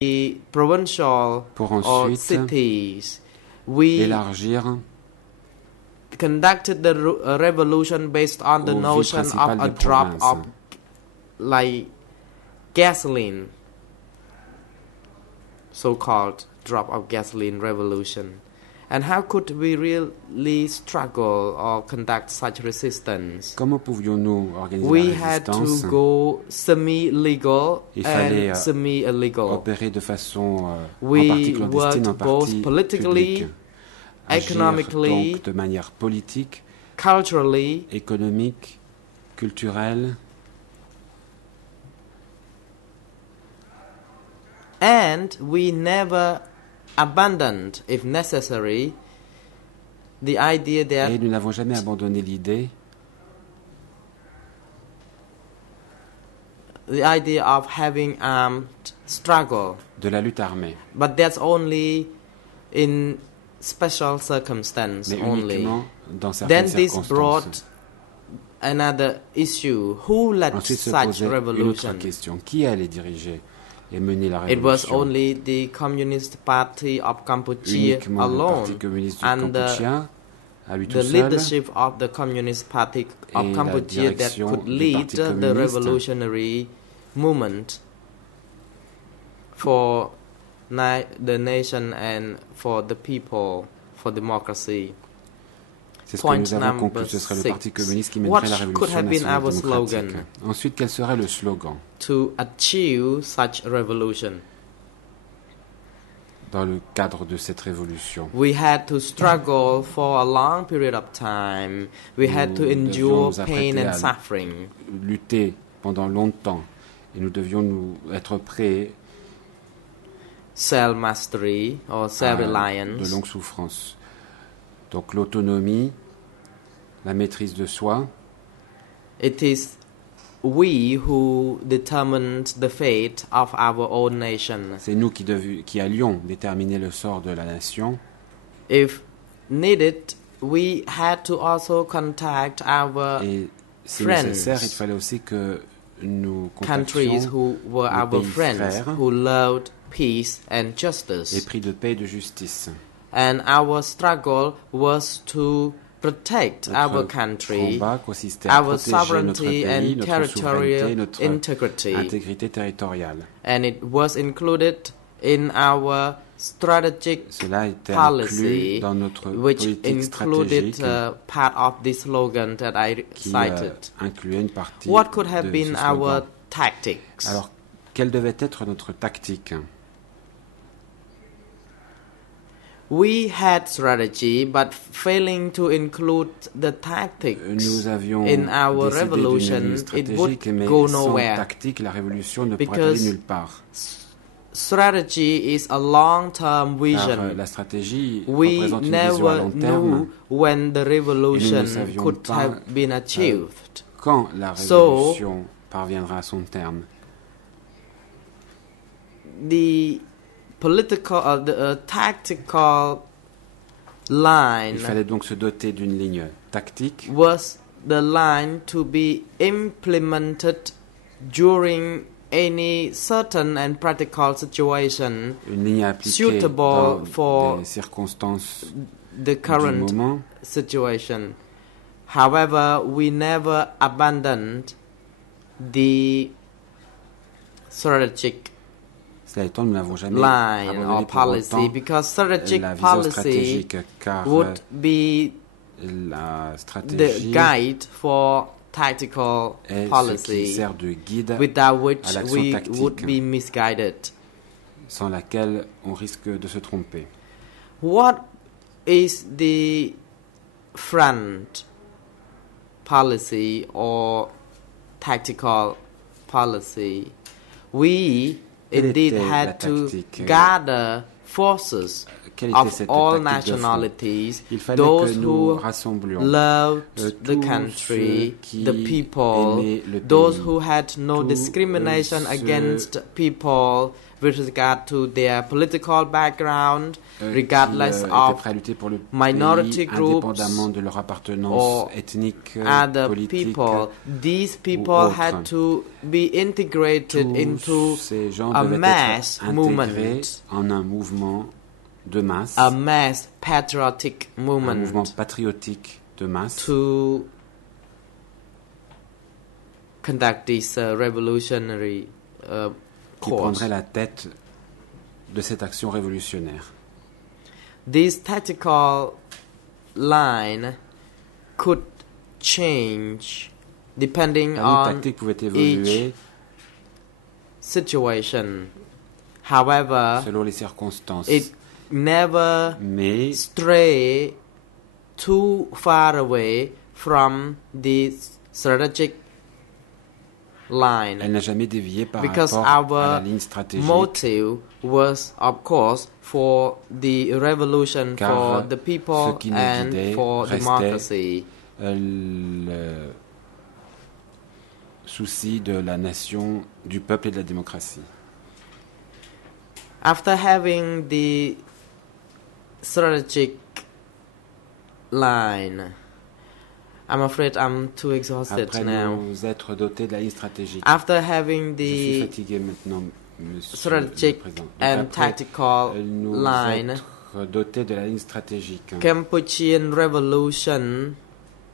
the provincial or cities, we élargir conducted the revolution based on the notion of a drop of like gasoline, so-called drop of gasoline revolution. And how could we really struggle or conduct such resistance? Comment pouvions-nous organiser We la had résistance? to go semi-legal fallait, and semi-illegal. Opérer de façon en We partie clandestine, en worked both partie politically, publique. Agir economically, donc de manière politique, culturally, économique, culturelle, and we never abandoned, if necessary, the idea that et nous n'avons jamais abandonné l'idée of having armed struggle. de la lutte armée. But that's only in special circumstance Mais only. uniquement dans certaines Then this circonstances. brought another issue. Who led Ensuite se such posait une autre revolution? question. Qui allait diriger et mener la It was révolution? only the Communist Party of Cambodia Uniquement le Parti alone, communiste du and Cambodgien, à lui the tout seul, leadership of the Communist Party of et la Cambodia that direction could du lead Parti the communiste revolutionary movement for the nation and for the people, for democracy. C'est ce que Point nous avons conclu, number ce serait le 6. Parti communiste qui What mènerait la could révolution have been nationale our démocratique. slogan? Ensuite, quel serait le slogan To achieve such revolution, dans le cadre de cette révolution? we had to struggle for a long period of time. We had to Nous endure devions nous pain apprêter and à suffering. lutter pendant longtemps et nous devions nous être prêts Self-mastery or à self-reliance. de longues souffrances. Donc l'autonomie, la maîtrise de soi, It is we who determined the fate of our own nation. c'est nous qui allions déterminer le sort de la nation. If needed, we had to also contact our Et si friends, nécessaire, il fallait aussi que nous countries contactions who were les our pays friends, frères who loved peace and justice. épris de paix et de justice. And our struggle was to protect our Notre country, combat consistait à our protéger notre sovereignty pays, and notre territorial souveraineté, notre integrity. intégrité territoriale. And it was included in our strategic Cela était policy, inclus dans notre which politique included stratégique part of this slogan that I qui cited. incluait une partie What could have de been ce slogan. our tactics? Alors, quelle devait être notre tactique? We had strategy, but failing to include the tactics Nous avions in our décidé d'une revolution, ligne it would stratégique, mais go sans nowhere. tactique, la révolution ne pourrait Because aller nulle part. Strategy is a long-term Car vision. la stratégie We représente une vision à never long terme. knew when the revolution savions could pas, have been achieved. Quand la So, révolution parviendra à son terme. The political, the tactical line Il fallait donc se doter d'une ligne tactique was the line to be implemented during any certain and practical situation une ligne à appliquer suitable dans for des circonstances the du current moment. situation. However, we never abandoned the strategic Cela étant, nous n'avons jamais line abandonné or pour policy autant because strategic la vision policy stratégique, car would be la the stratégie guide for tactical est ce qui policy, sert de guide without which à l'action we tactique, would be misguided. sans laquelle on risque de se tromper. What is the front policy or tactical policy? We Quelle indeed était la had to tactique? gather forces Quelle était of cette all tactique de front? nationalities, Il fallait those que nous who rassemblions loved the tous country, ceux qui the people, aimaient le those pays, who had no tous discrimination ceux against people, with regard to their political background, regardless étaient of prêts à lutter pour le minority pays, groups indépendamment de leur appartenance or ethnique, other politique. people. These people autres. had to be integrated Tous into ces gens a devaient mass être intégrés movement, en un mouvement de masse, a mass patriotic un movement mouvement patriotique de masse to conduct this revolutionary qui course. prendrait la tête de cette action révolutionnaire. This tactical line could change depending La ligne on tactique pouvait évoluer situation. However, selon les circonstances, it never mais stray too far away from the strategic line, elle n'a jamais dévié par because rapport à la our ligne stratégique, motive was, of course, for the revolution, car for the ce people qui nous and guidait for restait democracy. le souci de la nation, du peuple et de la démocratie. After having the strategic line, I'm afraid I'm too exhausted Après now. nous être dotés de la ligne stratégique, After having je suis the fatigué maintenant, monsieur le strategic président. Donc and après tactical nous line, être dotés de la ligne stratégique, Cambodian revolution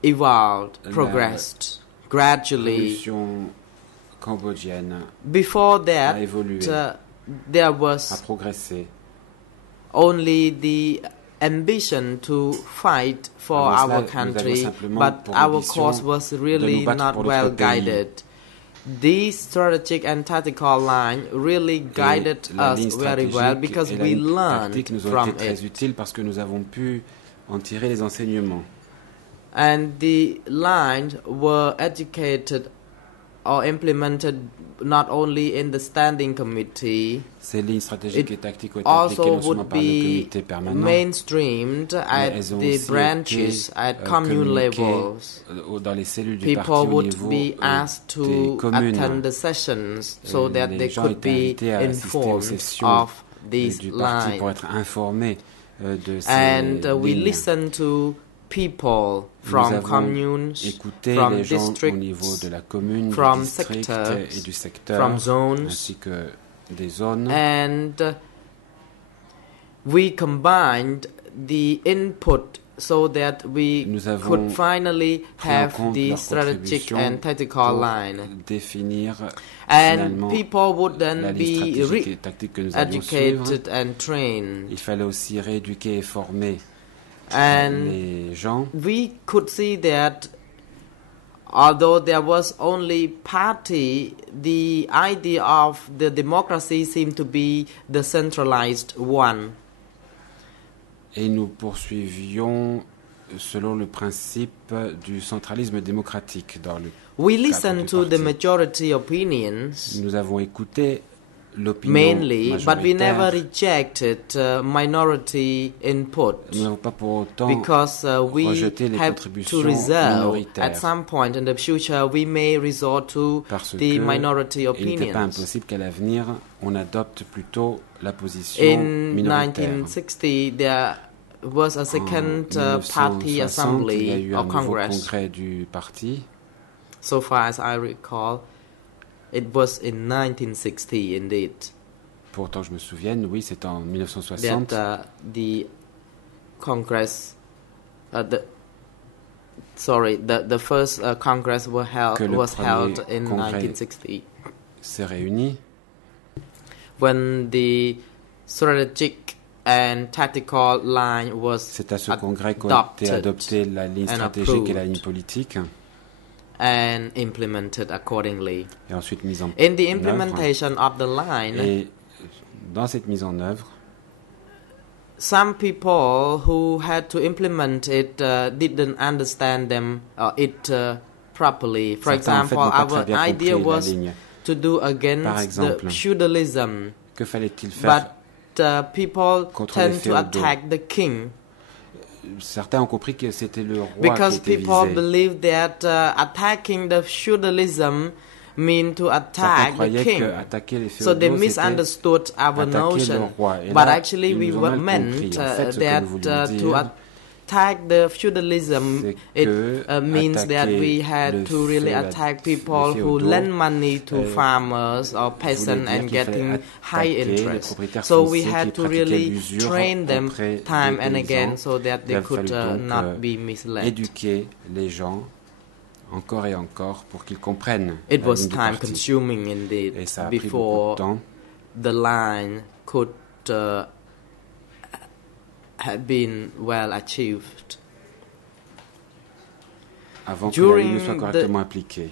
evolved, progressed la gradually. révolution cambodgienne Before a that, évolué, there a was progressé. only the ambition to fight for Avant cela, our nous country, avions simplement but pour our ambition course was de really nous battre not pour well notre pays. guided. This strategic and tactical line really guided La us ligne very stratégique well because et la we ligne learned tactique nous ont from été très it. utiles parce que nous avons pu en tirer les enseignements. And the lines were educated or implemented not only in the standing committee, Ces lignes stratégiques et tactiques ont été appliquées also non seulement would par le be comité permanent, mainstreamed at elles ont the aussi branches, été at commune communiquées levels. dans les cellules du People parti au would niveau be asked des to communes. attend the sessions so that Les they gens could étaient be invités à assister aux informed sessions of these du parti pour lines. être informés de ces And we lignes. listened to people Nous from avons communes, écouté from les gens au niveau districts, de la commune, du from district sectors, et du secteur, from zones, ainsi que des zones. and we combined the input so that we Nous avons could finally pris en have compte the leur strategic contribution and tactical pour line. définir And finalement people would la then ligne be stratégique et tactique que nous allions suivre. educated and trained. Il fallait aussi rééduquer et former And les gens. we could see that although there was only party, the idea of the democracy seemed to be the centralized one. Et nous poursuivions selon le principe du centralisme démocratique dans le We cadre listened du to the parti. majority opinions Nous avons écouté l'opinion mainly, but we never majoritaire. rejected minority input Nous n'avons pas pour autant because we rejeté les have contributions to reserve minoritaires. at some point in the future we may resort to Parce the que minority il n'était pas opinions. impossible qu'à l'avenir, on adopte plutôt la position In minoritaire. 1960, there was a second En party 1960, il y a assembly eu un or nouveau congress. congrès du parti. So far as I recall, it was in 1960 indeed Pourtant, je me souviens, oui, c'est en 1960 that the congress, the first congress que le was held premier in congrès 1960 s'est réuni. when the strategic and tactical line was C'est à ce congrès qu'a été adoptée la ligne and stratégique et la approved. ligne politique, and implemented accordingly. et ensuite mise en In the œuvre. implementation of the line, Et dans cette mise en œuvre, some people who had to implement it didn't understand it properly. For certains en fait example, n'ont pas our très bien idea compris la was ligne. to do Par against the exemple, feudalism, que fallait-il faire? but people contre les tend to féodaux. attack the king Certains ont compris que c'était le roi because qui était people visé. believe that attacking the feudalism mean to attack the king. So they féodaux, misunderstood our attaquer le notion. roi. Et But là, actually ils we nous ont mal meant compris. En fait, ce que that nous voulions to dire, attack the feudalism, c'est it que means that we attaquer had le to really attack people who lend money to farmers or peasants and getting high interest. So we had to really train them time and again so that they could not be misled. Éduquer les gens encore et encore pour qu'ils comprennent. It was time consuming indeed before the line could have been well achieved. Avant que la ligne soit correctement appliquée.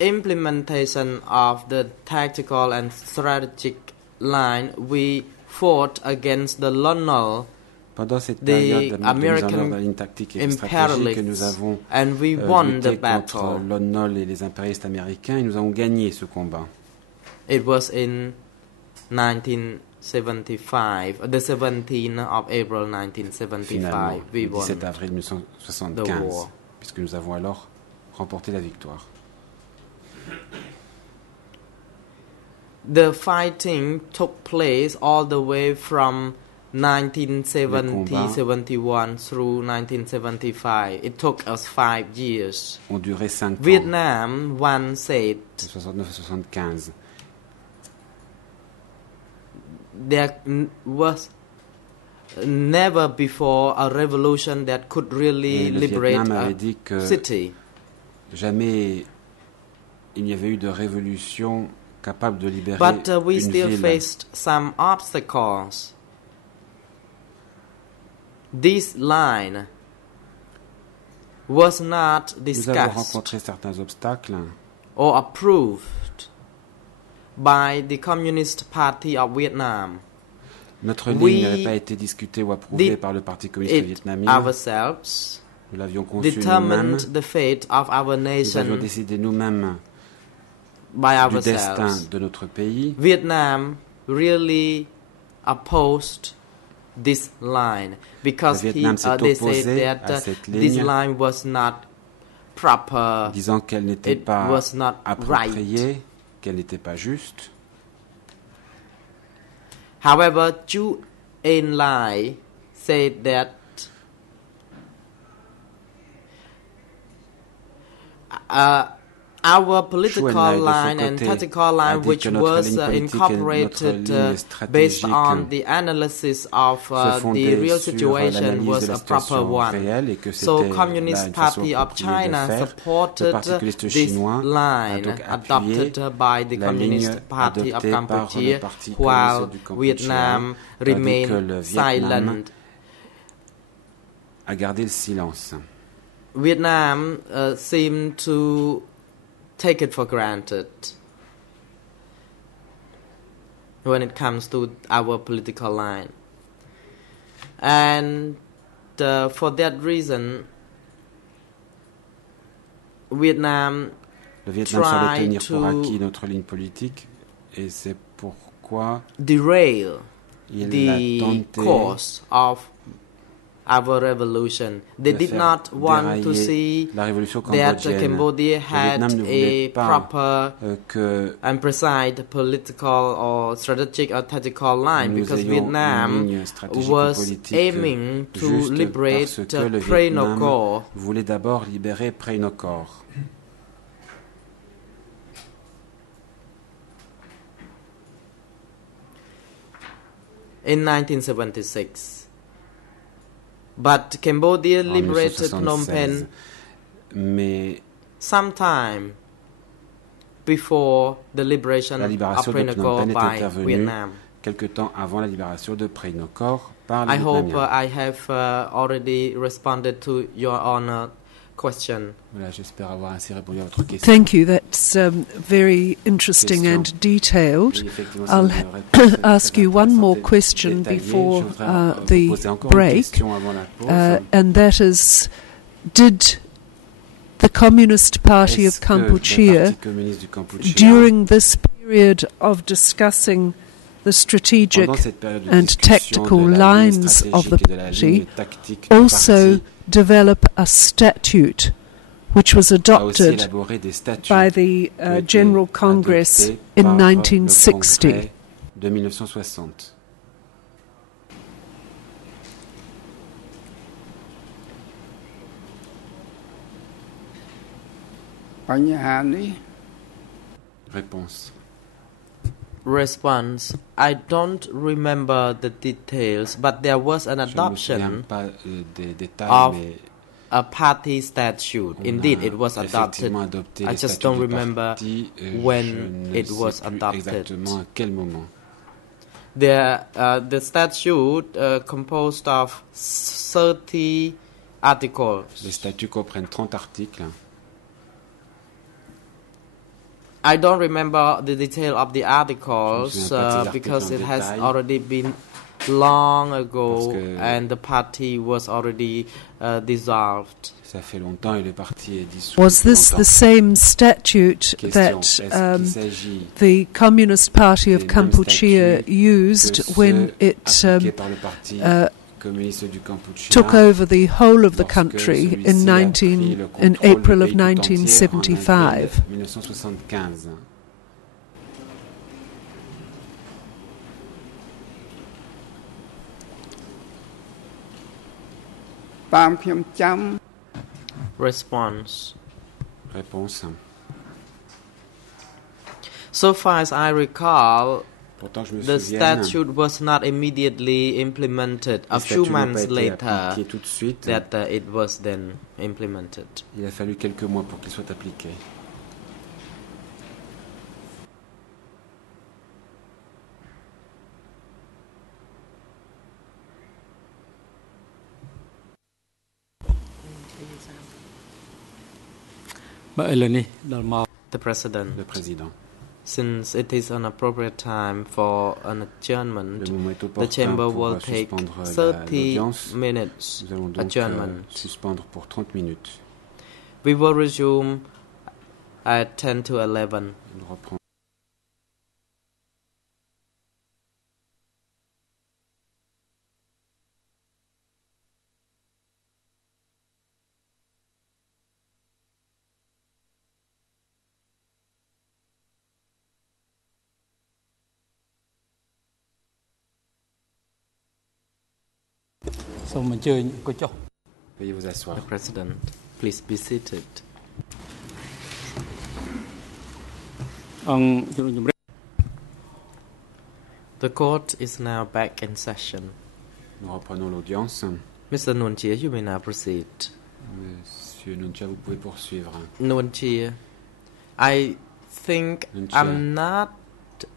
Implementation of the tactical and strategic line, we fought against the Lonnal, pendant cette période de mise en œuvre de la ligne tactique et stratégique que nous avons lutté contre Lonnal et les impérialistes américains, et nous avons gagné ce combat. It was in 1975, the 17th of April 1975, finalement, we le won 17 avril 1975, puisque nous avons alors remporté la victoire. The fighting took place all the way from 1970-71 through 1975. It took us 5 years. Ont duré 5 ans. Vietnam once said, 69-75. There was never before a revolution that could really liberate a city. Jamais il n'y avait eu de révolution capable de libérer But we une still ville. faced some obstacles. This line was not Nous avons discussed rencontré certains obstacles or approved by the Communist Party of Vietnam. Notre ligne n'avait pas été discutée ou approuvée par le Parti communiste vietnamien. Ourselves Nous l'avions conçu nous-mêmes. determined the fate of our Nous nation avions décidé nous-mêmes by du destin ourselves. de notre pays. Vietnam really opposed this line because Le Vietnam s'est they opposé said à that cette this ligne, line was not proper, disant qu'elle n'était it pas was not appropriée, right. qu'elle n'était pas juste. However, Chu En Lai said that our political line and tactical line, which was incorporated based on the analysis of the real situation, was a proper one. So Communist Party of China supported this line adopted by the Communist Party of Cambodia, while Vietnam remained silent. A gardé le silence. Vietnam seemed to take it for granted when it comes to our political line. And for that reason, Vietnam Le Vietnam semble tenir pour acquis notre ligne politique, et c'est pourquoi derail il the a tenté course of our revolution. They did not want to see that Cambodia had a proper and precise political or strategic or tactical line, because Vietnam was aiming to liberate Prey Nokor. Voulait d'abord libérer Prey Nokor. In 1976. But Cambodia liberated Phnom Penh sometime before the liberation of Prey Nokor by Vietnam. Quelque temps avant la libération de Prey Nokor par les I hope Vietnamiens. I have already responded to your honor question. Voilà, j'espère avoir ainsi répondu à votre question. Thank you. That's very interesting and detailed. I'll ask you one more question before the break, and that is, did the Communist Party of Cambodia, during this period of discussing the strategic and tactical lines of the party, also develop a statute which was adopted by the General Congress in 1960. Response. I don't remember the details, but there was an adoption of a party statute. Indeed, it was adopted. I just don't remember when it was adopted. The statute composed of 30 articles. Les statuts comprennent 30 articles. I don't remember the detail of the articles because it has already been long ago and the party was already dissolved. Ça fait longtemps et le parti est dissous. Was this the same statute that the Communist Party of Cambodia used when it took over the whole of the country in April of 1975? Response. Réponse. So far as I recall, the statute was not immediately implemented. A few months later, that it was then implemented. Il a fallu quelques mois pour qu'il soit appliqué. The President. Le président. Since it is an appropriate time for an adjournment, the Chamber will take 30 minutes adjournment. Suspendre pour 30 minutes. We will resume at 10 to 11. Veuillez vous asseoir. The President, please be seated. The court is now back in session. Nous reprenons l'audience. Mr. Nuon Chea, you may now proceed. Monsieur Nuon Chea, vous pouvez poursuivre. Nuon Chea, I think I'm not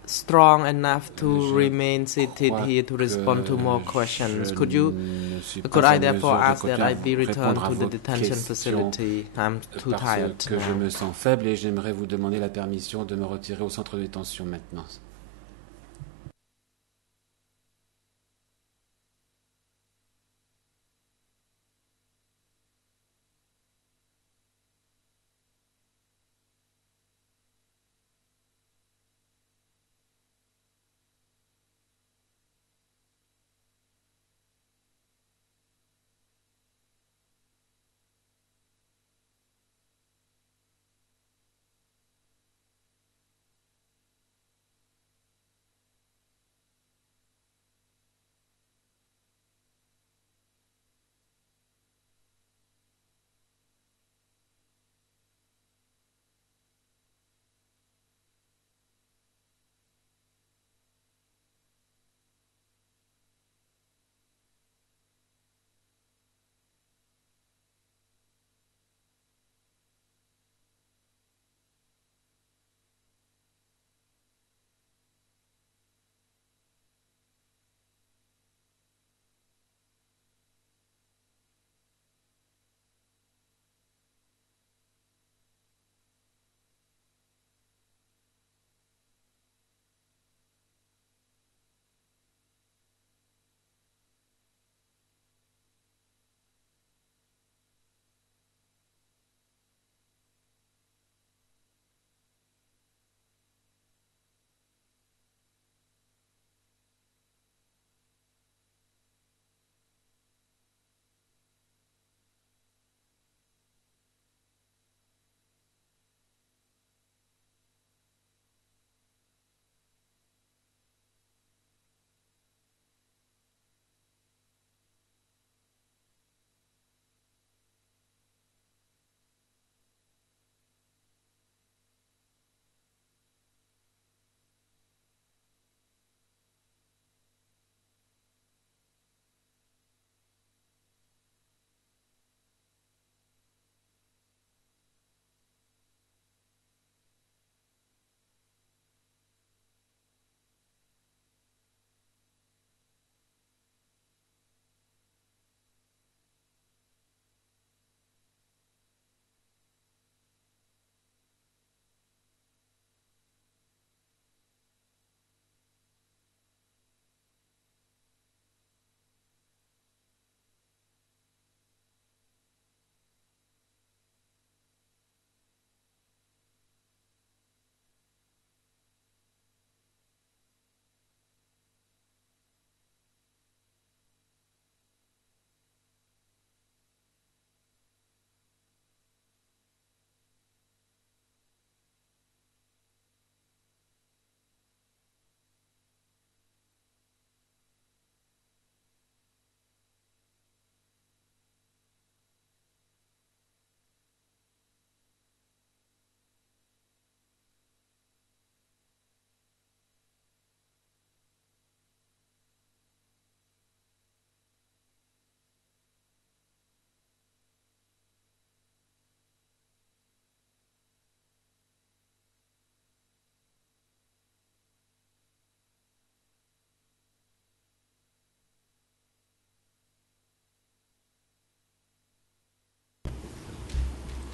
strong enough to remain seated here to respond to more questions. Could I therefore ask that I be returned to the detention facility? I'm too tired. Parce que je me sens faible et j'aimerais vous demander la permission de me retirer au centre de détention maintenant.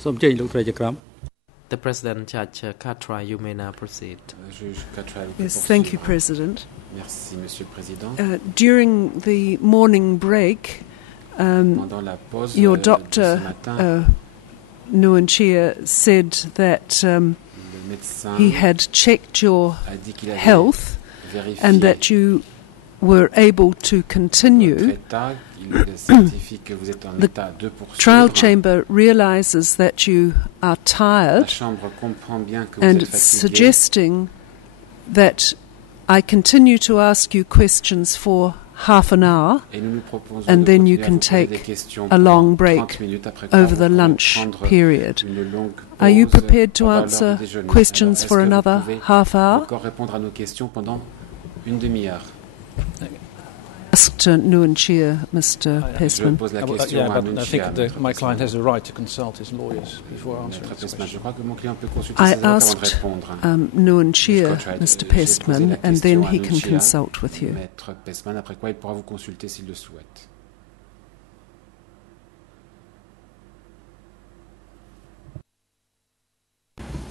The President, Judge Katra, you may now proceed. Yes, thank you, President. Merci, Monsieur le Président. During the morning break, your doctor, Nuon Chea, said that he had checked your health and that you were able to continue. The trial chamber realizes that you are tired and it's suggesting that I continue to ask you questions for half an hour and then you can take a long break over the lunch period. Are you prepared to answer questions for another half hour? Asked Nuon Chea, Mr. Pestman. I think my client has a right to consult his lawyers before answering this question. I asked Nuon Chea, Mr. Pestman, and then he can consult with you.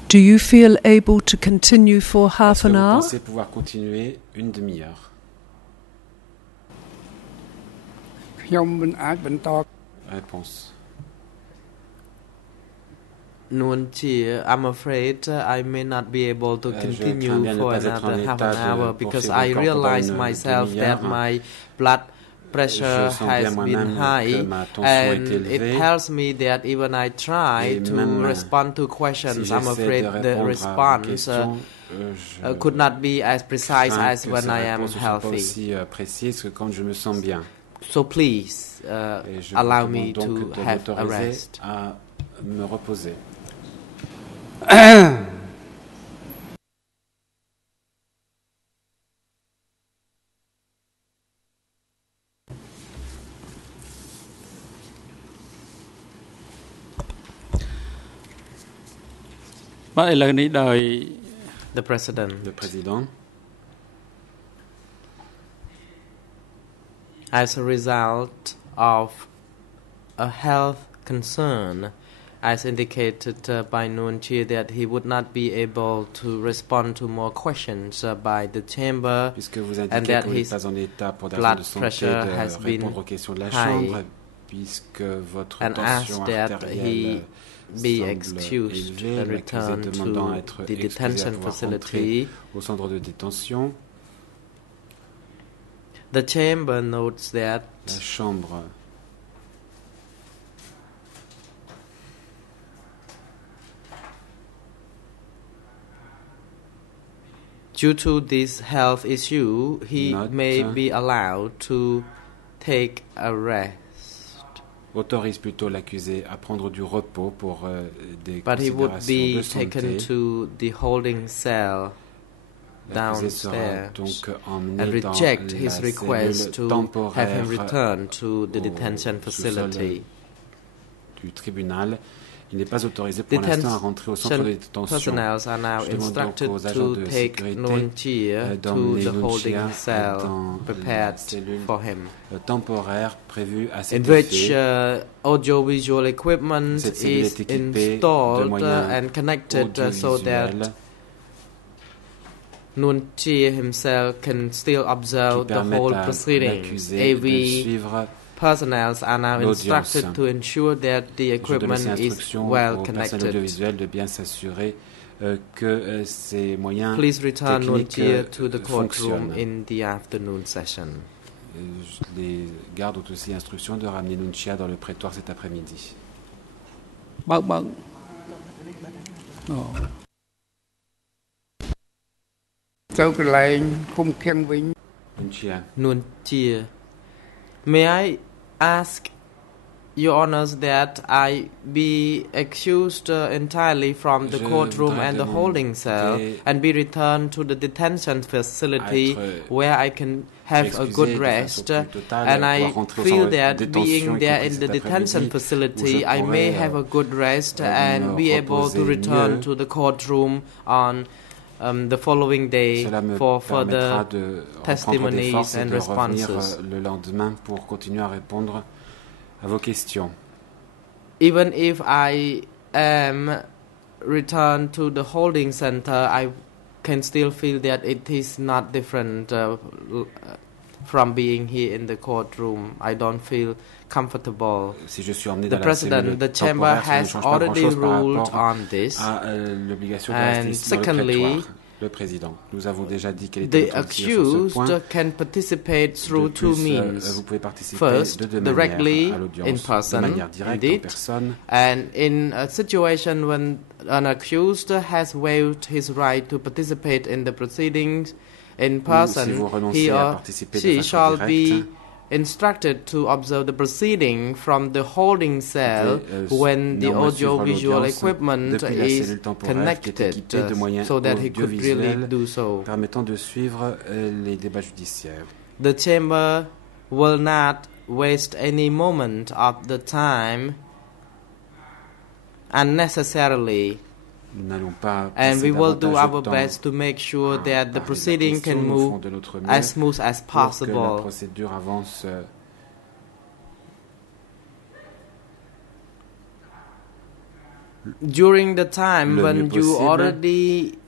Do you feel able to continue for half an hour? Réponse. Nuon Chea, I'm afraid I may not be able to continue for another half an hour because I realize myself that my blood pressure has been high and it tells me that even I try to respond to questions, I'm afraid the response could not be as precise as when I am healthy. So please allow me to have a rest. Me reposer. The President. Le Président. As a result of a health concern, as indicated by Nuon Chea, that he would not be able to respond to more questions by the chamber, and that his blood pressure has been high, and asked that he be excused and returned to the detention facility. The chamber notes that La chambre due to this health issue, he may be allowed to take a rest. Autorise plutôt l'accusé à prendre du repos pour des But he would considérations be de santé. taken to the holding cell downstairs and reject his request to have him return to the detention facility. Du tribunal. Il n'est pas autorisé pour l'instant à rentrer au centre de détention. Personnel are now instructed to take Nuon Chea to the holding cell prepared for him, temporaire prévu à cet in which audiovisual equipment is installed and connected so that Nuon Chea himself can still observe the whole proceedings. AV personnel are now instructed to ensure that the equipment is well connected. Please return Nuon Chea to the courtroom in the afternoon session. Les gardes ont aussi instruction de ramener Nuon Chea dans le prétoire cet après-midi. Nuon Chea, may I ask Your Honours that I be excused entirely from the courtroom and the holding cell and be returned to the detention facility where I can have a good rest, and I feel that being there in the detention facility I may have a good rest and be able to return to the courtroom on the following day for further testimonies and responses. Le lendemain pour continuer à répondre à vos questions. Even if I am returned to the holding center, I can still feel that it is not different from being here in the courtroom. I don't feel comfortable. Si je suis emmené The dans la president, cellule the chamber temporaire, ça ne has change pas already grand-chose par ruled rapport on this. à l'obligation de And rester dans le secondly, prétoire. Le président, nous avons déjà dit quelle était the notre position sur ce point. accused can participate through De two plus, means. vous pouvez participer First, de deux manières directly à in l'audience, de person, manière directe indeed, en personne. And in a situation when an accused has waived his right to participate in the proceedings in person, si vous he renoncez à or participer de she façon shall directe, be instructed to observe the proceeding from the holding cell when the audio-visual equipment is connected, so that he could really do so. Permettant de suivre les débats judiciaires. The chamber will not waste any moment of the time unnecessarily. And we will do our best to make sure that the proceeding can move as smooth as possible. During the time when you already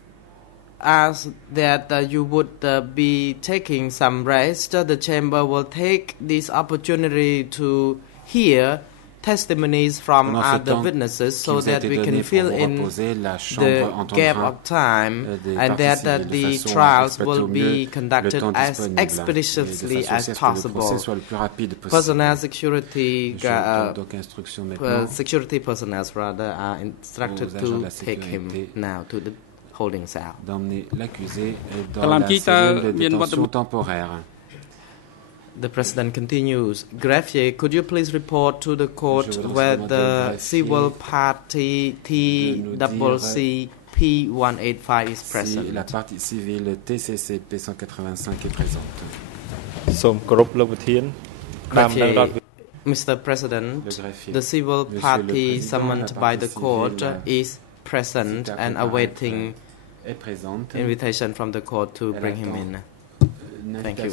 asked that you would be taking some rest, the chamber will take this opportunity to hear testimonies from other witnesses so that we can fill in the gap of time and that the trials will be conducted as expeditiously as possible. Personnel security personnel are instructed to take him now to the holding cell. D'emmener l'accusé dans la cellule de détention temporaire. The President continues. Greffier, could you please report to the court where the civil party TCC P185 is present? Si la partie civile TCC P185 est présente. Greffier, Mr. President, the civil party summoned by the court is present and awaiting invitation from the court to bring him in. Thank you.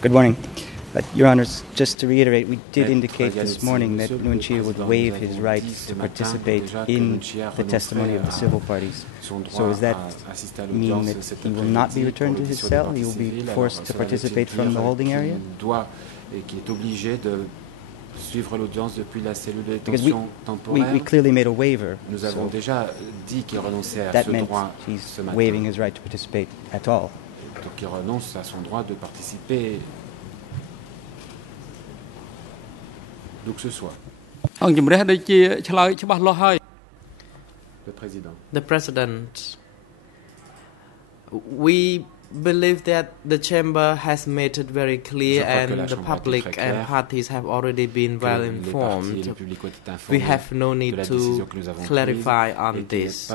Good morning. Your Honours, just to reiterate, we did indicate this morning that Nuon Chea would waive his rights to participate in the testimony of the civil parties. So does that mean that he will not be returned to his cell? He will be forced to participate from the holding area? Suivre l'audience depuis la cellule de détention temporaire. We clearly made a waiver. Nous avons déjà dit qu'il renonçait à that ce meant droit he's ce matin. waiving his right to participate at all. Donc il renonce à son droit de participer. Donc ce soir. The President, we believe that the chamber has made it very clear and the public and parties have already been well informed. We have no need to clarify on this.